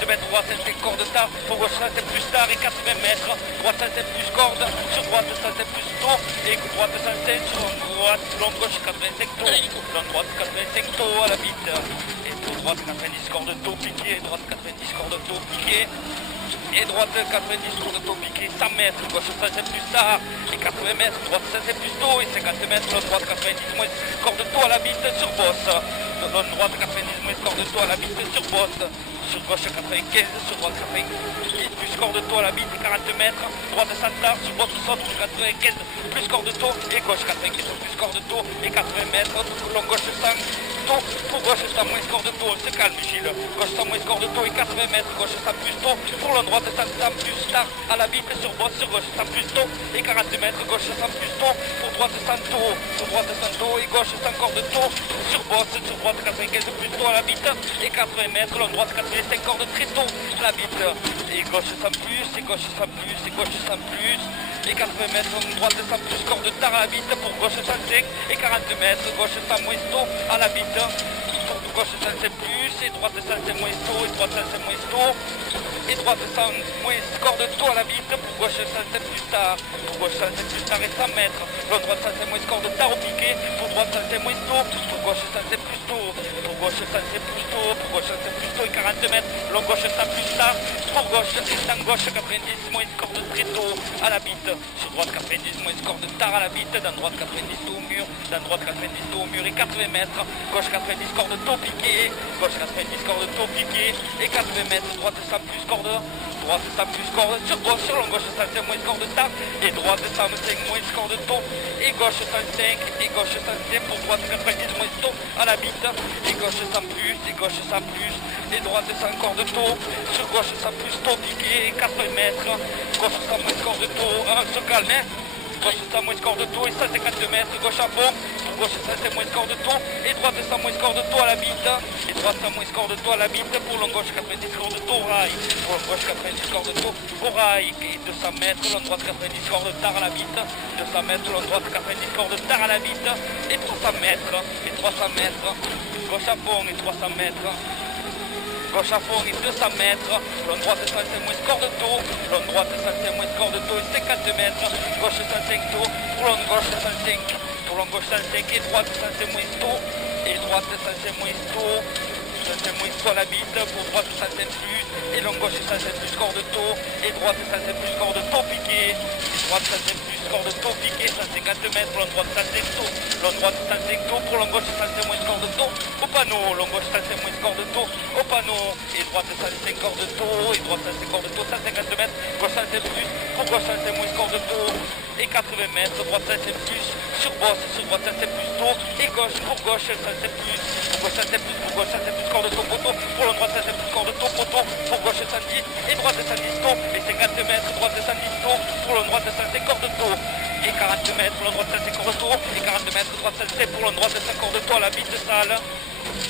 50 mètres, droite, c'est corde tard, pour gauche, ça c'est plus tard, et 80 mètres, droite, ça c'est plus corde, sur droite, ça c'est plus tôt, et droite, ça c'est sur droite, long gauche, 85 taux, long droite, 85 taux à la bite, et pour droite, 90 corde taux piqué, droite, 90 corde taux piqué, et droite 90 corde taux piqué, 100 mètres, gauche ça c'est plus tard, et 80 mètres, droite ça c'est plus tôt, et 50 mètres, droite 90 moins corde taux à la bite sur bosse, droite 90 moins corde taux à la bite sur bosse, sur gauche 95, sur droite 90 plus corde taux à la bite, 40 mètres, droite centre, sur bosse saute 95 plus corde taux, et gauche 95 plus corde taux, et 80 mètres, long gauche 100 taux, pour gauche 100 moins corde taux, on se calme Gilles, gauche 100 moins corde taux, et 80 mètres, gauche 100 plus tôt, pour le droite 100 plus tard, à la bite sur bosse, sur gauche 100 plus tôt, et 40 mètres, gauche 100 plus tôt, pour droite 100 tôt, sur droite 100 tôt, et gauche 100 corde tôt, sur bosse, sur droite 95 plus tôt à la bite, et 80 mètres, le droite 85 corde très tôt, à la bite, et gauche 100 plus, et gauche 100 plus, et gauche 100 plus, et 80 mètres, droite 100 plus, corde tard à la bite, pour gauche 105, et 40 mètres, gauche 100 moins tôt, à la bite, pour gauche 105 plus, et droite 105 moins tôt, et droite 105 moins tôt, et droite 100 moins corde tôt à la bite, pour gauche 105 plus tard, pour gauche 105 plus tard et 100 mètres, pour droite 105 moins corde tard au piqué, pour droite 105 moins tôt, pour gauche 105 plus tôt, pour gauche 105 plus tôt, pour gauche 105 plus tôt et 40 mètres, long gauche 100 plus tard, pour gauche et 100 gauche 90 moins corde très tôt à la bite, sur droite 90 moins corde tard à la bite, dans droite 90 tôt au mur, dans droite 90 tôt au mur et 80 mètres, gauche 90 corde tôt piqué, gauche 90 corde tôt piqué et 80 mètres, droite 100 plus corde, droite 100 plus corde, sur gauche, sur long gauche 105 moins corde tard et droite 105 moins corde tôt et gauche 105 et gauche 105 pour droite 90 moins tôt à la bite et gauche 100 plus et gauche 100 plus et droite 100 corde tôt, sur gauche 100 plus tôt piqué et 80 mètres, gauche 100 moins corde tôt, se calme, hein. Gauche 100 moins score de taux et 150 mètres, gauche à fond, pour gauche 100 moins score de taux, et droite 100 moins score de taux à la bite, et droite 100 moins score de taux à la bite, pour long gauche 90 score de taux, rail, pour long gauche 90 score de taux, au rail, et 200 mètres, long droite 90 score de tard à la bite, 200 mètres, long droite 90 score de tard à la bite, et 300 mètres, gauche à fond, et 300 mètres, gauche à fond et 200 mètres, long droite 105 moins score de taux, long droite 105 moins score de taux et 50 mètres, gauche 105 taux, pour long gauche 105, pour long gauche 105 et droite 105 moins taux, et droite 105 moins taux, 105 moins taux à la bite, pour droite 105 plus, et long gauche 105 plus score de taux, et droite 105 plus score de taux piqué, et droite 105 plus score de taux piqué, 150 mètres, long droite 105 taux, long droite 105 taux, pour long gauche 105 moins score de taux, au panneau, long gauche 105 moins score de taux, au panneau, et droite 105 corps de taux, et droite 105 corps de taux, 150 mètres, gauche 105 plus, pour gauche 105 moins score de taux, et 80 mètres, droite 105 plus, sur bosse, sur droite 105 plus tôt, et gauche, pour gauche 105 plus, pour gauche 105 plus, pour gauche 105 plus corps de taux, poteau, pour le droite 105 plus corps de taux, poteau, pour gauche 110, et droite 110 taux, et 50 mètres, droite 110 taux, pour le droite 105 corps de taux, et 40 mètres, pour le droite 105 corps de taux, et 40 mètres, droite 105 pour le droite 105 corps de taux à la bite sale,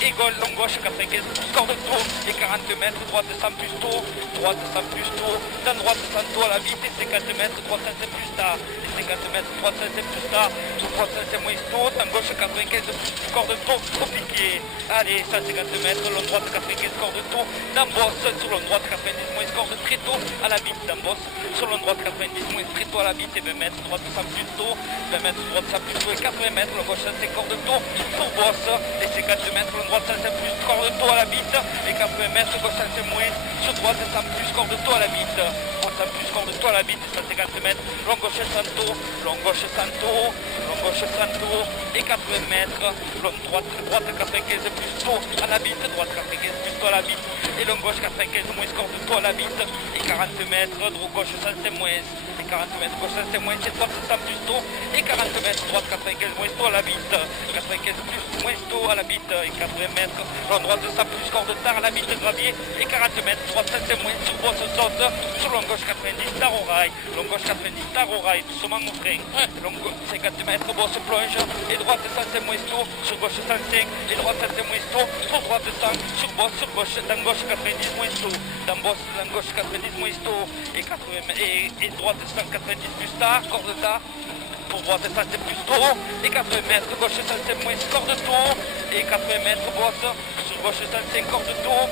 et long gauche 95 score de taux et 40 mètres, droite 100 plus tôt, droite 100 plus tôt, dans droite 100 tôt à la bite et 50 mètres, droite 105 plus tard, et 50 mètres, droite 105 plus tard, droite 105 moins tôt, dans gauche 95 plus score de taux, au piqué, allez 150 mètres, long droite 95 score de taux, dans bosse, sur long droite 90 moins score de très tôt à la bite, dans bosse, sur long droite 90 moins très tôt à la bite et 20 mètres, droite 100 plus tôt, 20 mètres, droite 100 plus tôt et 80 mètres, long gauche 105 corps de taux, pour bosse, et 50 mètres, long droite 105 plus score de taux à la bite, et 80 mètres, gauche 105 moins, sur droite 100 plus score de taux à la bite, droite 100 plus score de taux à la bite, 150 mètres, long gauche 100 taux, long gauche 100 taux, long gauche 100 taux, et 80 mètres, long droite 95 plus tôt à la bite, droite 95 plus tôt à la bite, et long gauche 95 moins score de taux à la bite, et 40 mètres, gauche 105 moins, et 40 mètres, gauche 105 moins, et droite 100 plus tôt, et 40 mètres, droite 95 moins tôt à la bite, 95 plus moins tôt à la bite, et 80 mètres, long droite 100 plus score de tard à la bite, gravier, et 40 mètres, droite 105 moins, sur bosse saute, sur long gauche 90, tard au rail, long gauche 90, tard au rail, doucement au frein, long 50 mètres, bosse plonge, et droite 105 moins tôt, sur gauche 105, et droite 105 moins tôt, pour droite 100, sur gauche, dans gauche 90 moins tôt, dans gauche 90 moins tôt, et 80 et droite 190 plus tard, corde tard, pour droite 105 plus tôt, et 80 mètres, gauche 105 moins corde tôt, et 80 mètres, bosse, sur gauche 105 corde tôt,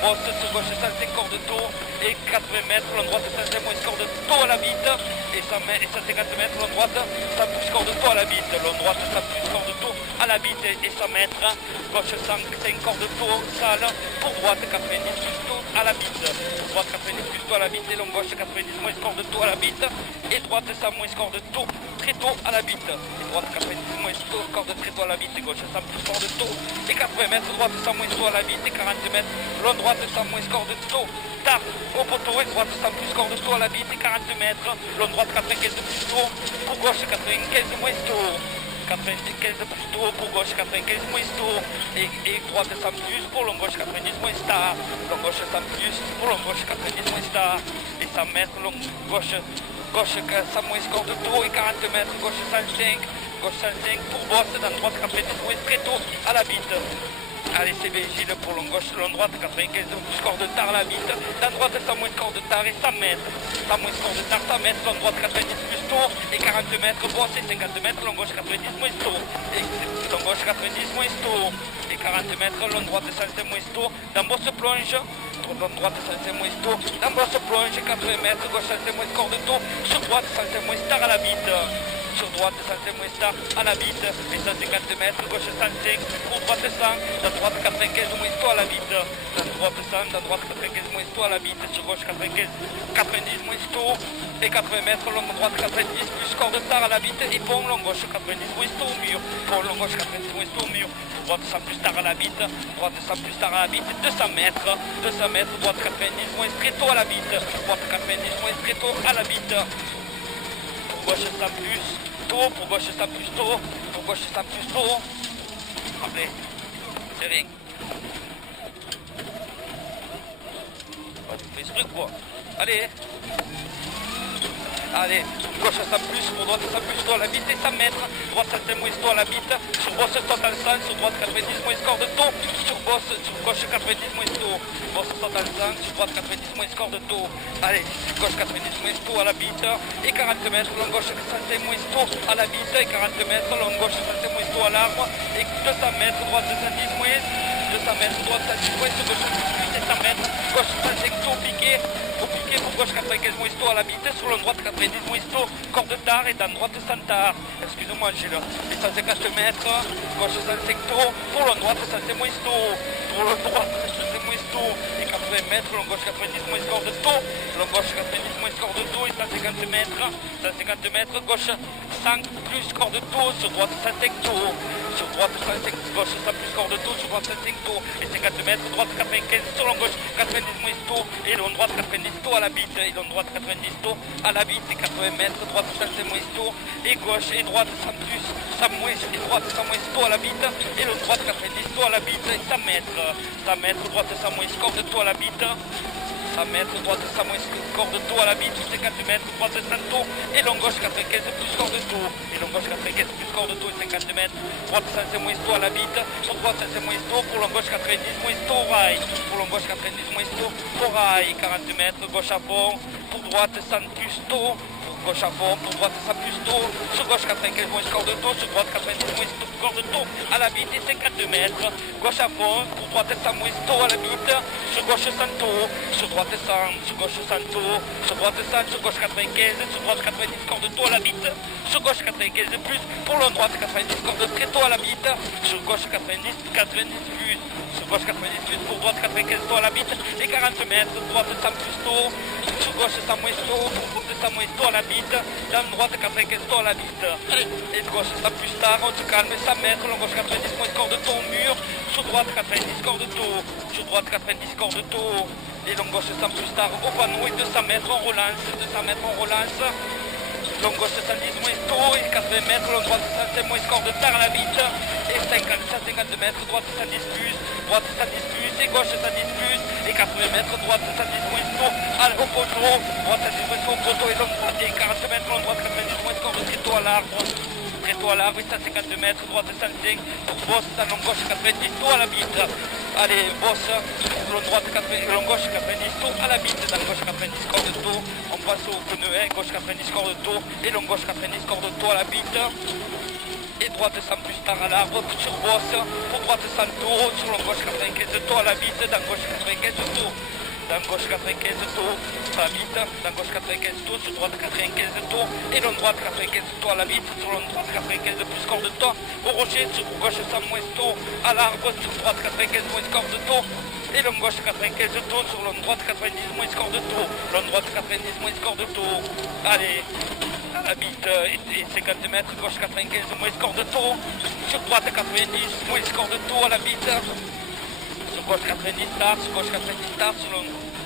bosse, sur gauche 105 corps de taux, et 80 mètres, l'en droite 105 moins score de taux à la bite, et 150 mètres, l'en droite 100 plus score de taux à la bite, l'en droite 100 plus score de taux à la bite, et 100 mètres, gauche 105 corps de taux, sale, pour droite 90 plus taux à la bite, pour droite 90 plus taux à la bite, et l'en gauche 90 moins score de taux à la bite, et droite 100 moins score de taux, très tôt à la bite, et droite 90 moins score de très tôt à la bite, et gauche 100 plus score de taux, et 80 mètres, droite 100 moins taux à la bite, et 40 mètres, l'on droite 100 moins score de taux, tard au poteau, et droite 100 plus score de taux à la bite, et 40 mètres, l'on droite 95 plus tôt, pour gauche 95 moins tôt, 95 plus tôt, pour gauche 95 moins tôt, et droite 100 plus, pour l'on gauche 90 moins star, l'on gauche 100 plus, pour l'on gauche 90 moins star, et 100 mètres, l'on gauche 100 moins score de taux, et 40 mètres, gauche 105, gauche 105, pour bosse, dans droite 90 moins très tôt à la bite. Allez, c'est Gilles pour l'on gauche, l'on droite, 95 score de tard à la bite, dans droite 100 moins score de tard et 100 mètres, 100 moins score de tard, 100 mètres, l'on droite 90 plus tôt, et 40 mètres, bosse, et 50 mètres, l'on gauche 90 moins tôt, et l'on gauche 90 moins tôt, et 40 mètres, l'on droite 105 moins tôt, dans bosse plonge, l'on droite 105 moins tôt, dans bosse plonge, 80 mètres, gauche 105 moins score de tôt, sur droite 105 moins tard à la bite. Sur droite 105 moins star à la bite, et 150 mètres, gauche 105, pour droite 100, dans droite 95 moins tôt à la bite, dans droite 100, dans droite 95 moins tôt à la bite, sur gauche 95, 90 moins tôt, et 80 mètres, long droite 90, plus score de tard à la bite, et pont long gauche 90 moins tôt au mur, pont long gauche 90 moins tôt au mur, droite 100 plus tard à la bite, droite 100 plus tard à la bite, 200 mètres, droite 90 moins très tôt à la bite, droite 90 moins très tôt à la bite, pour gauche 100 plus tôt, pour gauche 100 plus tôt, pour gauche 100 plus tôt. Après, c'est rien. Oh, tu fais ce truc quoi. Allez. Allez, gauche 100 plus, pour droite 100 plus tôt à la bite et 100 mètres, droite 100 moins tôt à la bite, sur bosse total 100, sur droite 90 moins score de taux, sur gauche 90 moins tôt, bosse total 100, sur droite 90 moins score de taux, allez, gauche 90 moins tôt à la bite, et 40 mètres, long gauche 105 moins tôt à la bite, et 40 mètres, long gauche 105 moins tôt à l'arbre, et 200 mètres, droite 210 moins, 200 mètres, droite 110 moins, sur gauche 110 et 100 mètres, gauche 105 tôt piqué, pour gauche 95 moins tôt à la bite, sur le droite 90 moins tôt, corps de tard et dans droite 100 tard. Excusez-moi Gilles. Et 150 mètres, gauche 105 tôt, pour le droite 105 moins tôt, pour le droite 105 moins tôt, et 80 mètres, le gauche 90 moins corps de tôt, le gauche 90 moins corps de tôt et 150 mètres, gauche 100 plus corps de tôt, sur droite 105 tôt, sur droite 105, gauche 100 plus corps de tôt, sur droite 105 tôt, et 50 mètres, droite 95, sur le gauche 90 moins tôt, et l'on droite 90 tôt à la bite, et l'on droite 90 tôt à la bite, et 80 mètres, droite 105 moins tôt, et gauche et droite 100 plus, 100 moins, et droite 100 moins tôt à la bite, et l'on droite 90 tôt à la bite, et 100 mètres, droite 100 moins corps de tôt à la bite, 100 mètres, droite 100 moins corps de tôt à la bite, 50 mètres, droite 100 tôt, et long gauche 95 plus corps de tôt, et long gauche 95 plus corps de tôt, et 50 mètres, droite 105 moins tôt à la bite, sur droite 105 moins tôt, pour long gauche 90 moins tôt, rail, pour long gauche 90 moins tôt, pour rail, 40 mètres, gauche à fond, pour droite 100 plus tôt, gauche à fond, pour droite 100 plus tôt, sur gauche 95 moins corps de tôt, sur droite 90 moins corps de tôt, à la bite et 52 mètres, gauche à fond, pour droite 100 moins tôt à la bite, sur gauche 100 tôt, sur droite 100, sur gauche 100 tôt, sur droite 100, sur gauche 95, sur droite 90 corps de tôt à la bite, sur gauche 95 plus, pour l'on droite 90 corps de très tôt à la bite, sur gauche 90 plus, sur gauche 90 plus, pour droite 95 tôt à la bite, et 40 mètres, droite 100 plus tôt, sur gauche 100 moins tôt, pour droite 100 moins tôt à la bite, dans droite 95 tôt à la bite, et gauche 100 plus tard, on se calme, 100 mètres, long gauche 90 moins corps de tôt au mur, sur droite 90 corps de tôt, sur droite 90 corps de tôt, et long gauche 100 plus tard au panneau, et 200 mètres on relance, 200 mètres on relance, long gauche 110 moins tôt, et 80 mètres, long droite 105 moins corps de tard à la bite, et 150 mètres, droite 110 plus, et gauche 110 plus, et 80 mètres, droite 110 moins tôt, au poteau, droite 110 moins tôt au poteau, et long droite, et 40 mètres, long droite 90 moins corps de très tôt à l'arbre, et 150 mètres, droite 105, pour bosse, long gauche 90 tôt à la bite, allez, bosse, long droite 80, long gauche 90 tôt à la bite, dans gauche 90 corps de tôt, on passe au pneu 1, gauche 90 corps de tôt, et long gauche 90 corps de tôt à la bite, et droite de 100 plus tard à l'arbre, sur bosse, pour droite de 100 tours, sur l'homme gauche 95 tours à la bite, dans gauche 95 tours. Dans gauche 95 tours, à la bite, dans gauche 95 tours, sur droite 95 tours, et l'homme droite 95 tours à la bite, sur l'homme droite 95 plus score de temps, au rocher, sur gauche 100 moins tours, à l'arbre, sur droite 95 moins score de tours, et l'homme gauche 95 tours, sur l'homme droite 90 moins score de tours, l'homme droite 90 moins score de tours, allez, à la bite, et 50 mètres, gauche 95 moins score de tours, sur droite 90 moins score de tours à la bite, sur gauche 90 tard, sur gauche 90 tard,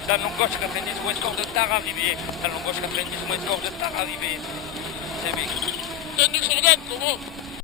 dans l'on gauche 90 moins score de tard arrivé, dans l'on gauche 90 moins score de tard arrivé, c'est bien. Tendu sur date, comment